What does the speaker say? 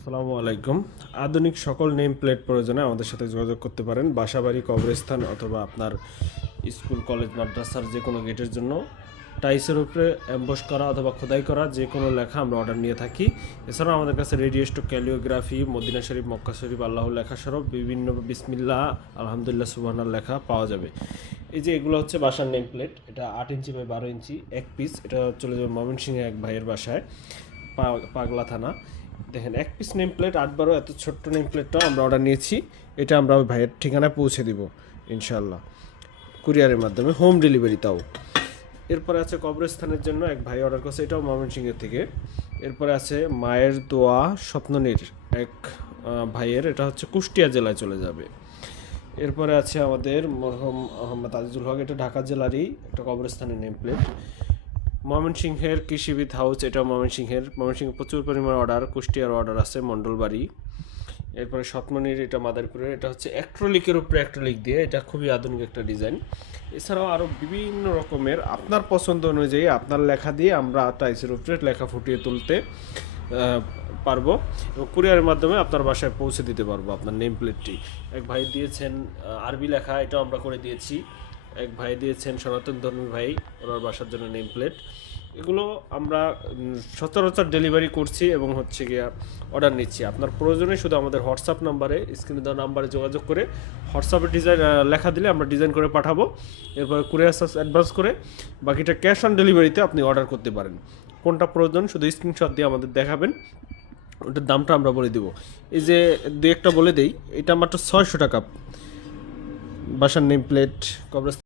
আসসালামু আলাইকুম। আধুনিক সকল নেম প্লেট প্রয়োজনে আমাদের সাথে যোগাযোগ করতে পারেন। বাসাবাড়ি, কবরস্থান অথবা আপনার স্কুল, কলেজ, মাদ্রাসার যে কোনো গেটের জন্য টাইসের উপরে অ্যাম্বস করা অথবা খোদাই করা যে কোনো লেখা আমরা অর্ডার নিয়ে থাকি। এছাড়াও আমাদের কাছে রেডিও স্টক, ক্যালিওগ্রাফি, মদিনা শরীফ, মক্কা শরীফ, আল্লাহর লেখা সহ বিভিন্ন বিসমিল্লাহ, আলহামদুলিল্লাহ, সুবহানাল্লাহ লেখা পাওয়া যাবে। এই যে এগুলো হচ্ছে বাসার নেম প্লেট। এটা 8 ইঞ্চি বাই 12 ইঞ্চি এক পিস। এটা চলে যাবে ময়মনসিংহে এক ভাইয়ের বাসায়, পাগলা থানা। দেখেন, এক পিস নেম প্লেট 8-12, এত ছোট্ট নেম প্লেটটাও আমরা অর্ডার নিয়েছি। এটা আমরা ওই ভাইয়ের ঠিকানায় পৌঁছে দিব ইনশাল্লাহ, কুরিয়ারের মাধ্যমে, হোম ডেলিভারি তাও। এরপরে আছে কবরস্থানের জন্য এক ভাই অর্ডার করছে, এটাও ময়মনসিংহের থেকে। এরপরে আছে মায়ের দোয়া স্বপ্ননীর এক ভাইয়ের, এটা হচ্ছে কুষ্টিয়া জেলায় চলে যাবে। এরপরে আছে আমাদের মরহুম আহমদ আজিজুল হক, এটা ঢাকা জেলারই একটা কবরস্থানের নেম প্লেট। ময়মনসিংহের কৃষিবিদ হাউস, এটা ময়মনসিংহে প্রচুর পরিমাণ অর্ডার, কুষ্টিয়ার অর্ডার আছে, মণ্ডলবাড়ি। এরপরে স্বপ্ননীর, এটা মাদারীপুরের, এটা হচ্ছে অ্যাক্রিলিকের উপরে অ্যাক্রিলিক দিয়ে, এটা খুবই আধুনিক একটা ডিজাইন। এছাড়াও আরও বিভিন্ন রকমের আপনার পছন্দ অনুযায়ী আপনার লেখা দিয়ে আমরা টাইসের উপরে লেখা ফুটিয়ে তুলতে পারবো এবং কুরিয়ারের মাধ্যমে আপনার বাসায় পৌঁছে দিতে পারবো আপনার নেম প্লেটটি। এক ভাই দিয়েছেন আরবি লেখা, এটাও আমরা করে দিয়েছি। এক ভাই দিয়েছেন সনাতন ধর্মী ভাই, ওনার বাসার জন্য নেম প্লেট। এগুলো আমরা সচরাচর ডেলিভারি করছি এবং হচ্ছে গিয়া অর্ডার নিচ্ছি। আপনার প্রয়োজনে শুধু আমাদের হোয়াটসঅ্যাপ নাম্বারে, স্ক্রিনে দেওয়া নাম্বারে যোগাযোগ করে হোয়াটসঅ্যাপে ডিজাইন লেখা দিলে আমরা ডিজাইন করে পাঠাবো। এরপরে কুরিয়ার চার্জ অ্যাডভান্স করে বাকিটা ক্যাশ অন ডেলিভারিতে আপনি অর্ডার করতে পারেন। কোনটা প্রয়োজন শুধু স্ক্রিনশট দিয়ে আমাদের দেখাবেন, ওটার দামটা আমরা বলে দেবো। এই যে দু একটা বলে দেই, এটা মাত্র 600 টাকা বাসার নেম প্লেট কবরস্থান